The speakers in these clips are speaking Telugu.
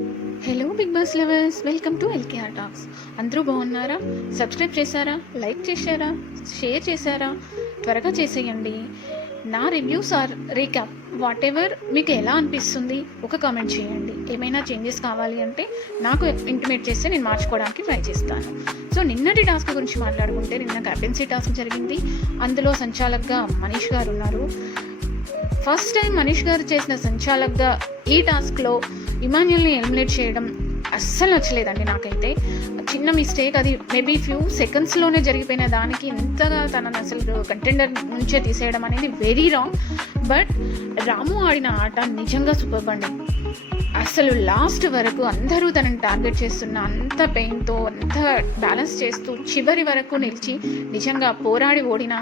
Hello Bigg Boss lovers, welcome to LKR talks. అందరూ బాగున్నారా? సబ్స్క్రైబ్ చేశారా? లైక్ చేశారా? షేర్ చేశారా? త్వరగా చేసేయండి. నా reviews or recap whatever మీకు ఎలా అనిపిస్తుంది ఒక కామెంట్ చేయండి. ఏమైనా చేంజెస్ కావాలి అంటే నాకు ఇంటిమేట్ చేస్తే నేను మార్చుకోవడానికి ట్రై చేస్తాను. సో నిన్నటి టాస్క్ గురించి మాట్లాడుకుంటే, నిన్న క్యాప్టెన్సీ టాస్క్ జరిగింది. అందులో సంచాలక్గా మనీష్ గారు ఉన్నారు. ఫస్ట్ టైం మనీష్ గారు చేసిన సంచాలక్గా ఈ టాస్క్లో ఇమాన్యుల్ని ఎలిమినేట్ చేయడం అస్సలు నచ్చలేదండి నాకైతే. చిన్న మిస్టేక్, అది మేబీ ఫ్యూ సెకండ్స్లోనే జరిగిపోయిన దానికి ఇంతగా తనని అసలు కంటెండర్ నుంచే తీసేయడం అనేది వెరీ రాంగ్. బట్ రాము ఆడిన ఆట నిజంగా సూపర్ అండి. అసలు లాస్ట్ వరకు అందరూ తనని టార్గెట్ చేస్తున్న అంత పెయిన్తో, అంత బ్యాలెన్స్ చేస్తూ చివరి వరకు నిలిచి నిజంగా పోరాడి ఓడిన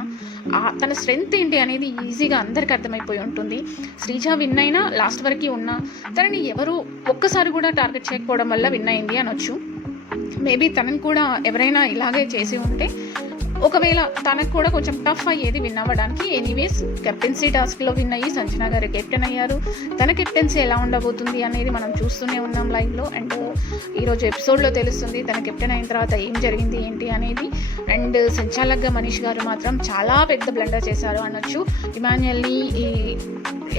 తన స్ట్రెంగ్త్ ఏంటి అనేది ఈజీగా అందరికీ అర్థమైపోయి ఉంటుంది. శ్రీజ విన్ అయినా లాస్ట్ వరకు ఉన్నా తనని ఎవరు ఒక్కసారి కూడా టార్గెట్ చేయకపోవడం వల్ల విన్ అయింది అనొచ్చు. మేబీ తనని కూడా ఎవరైనా ఇలాగే చేసి ఉంటే ఒకవేళ తనకు కూడా కొంచెం టఫ్ అయ్యేది విన్ అవ్వడానికి. ఎనీవేస్ కెప్టెన్సీ టాస్క్లో విన్ అయ్యి సంజన గారు కెప్టెన్ అయ్యారు. తన కెప్టెన్సీ ఎలా ఉండబోతుంది అనేది మనం చూస్తూనే ఉన్నాం లైవ్లో. అండ్ ఈరోజు ఎపిసోడ్లో తెలుస్తుంది తన కెప్టెన్ అయిన తర్వాత ఏం జరిగింది ఏంటి అనేది. అండ్ సంచాలక్గా మనీష్ గారు మాత్రం చాలా పెద్ద బ్లండర్ చేశారు అనొచ్చు. ఇమాన్యుయల్ని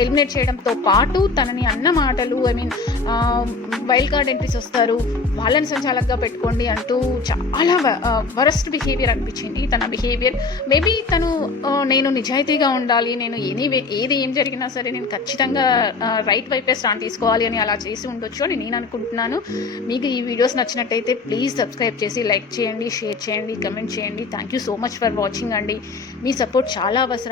ఎలిమినేట్ చేయడంతో పాటు తనని అన్న మాటలు, వైల్డ్ కార్డ్ ఎంట్రీస్ వస్తారు వాళ్ళని సంచాలక్గా పెట్టుకోండి అంటూ చాలా వరస్ట్ బిహేవియర్ అనిపించింది తన బిహేవియర్. మేబీ తను నేను నిజాయితీగా ఉండాలి, నేను ఏది ఏం జరిగినా సరే నేను ఖచ్చితంగా రైట్ వైపే స్టాండ్ తీసుకోవాలి అని అలా చేసి ఉండొచ్చు అని నేను అనుకుంటున్నాను. మీకు ఈ వీడియోస్ నచ్చినట్టయితే ప్లీజ్ సబ్స్క్రైబ్ చేసి లైక్ చేయండి, షేర్ చేయండి, కమెంట్ చేయండి. Thank you so much for watching అండి. మీ సపోర్ట్ చాలా అవసరం.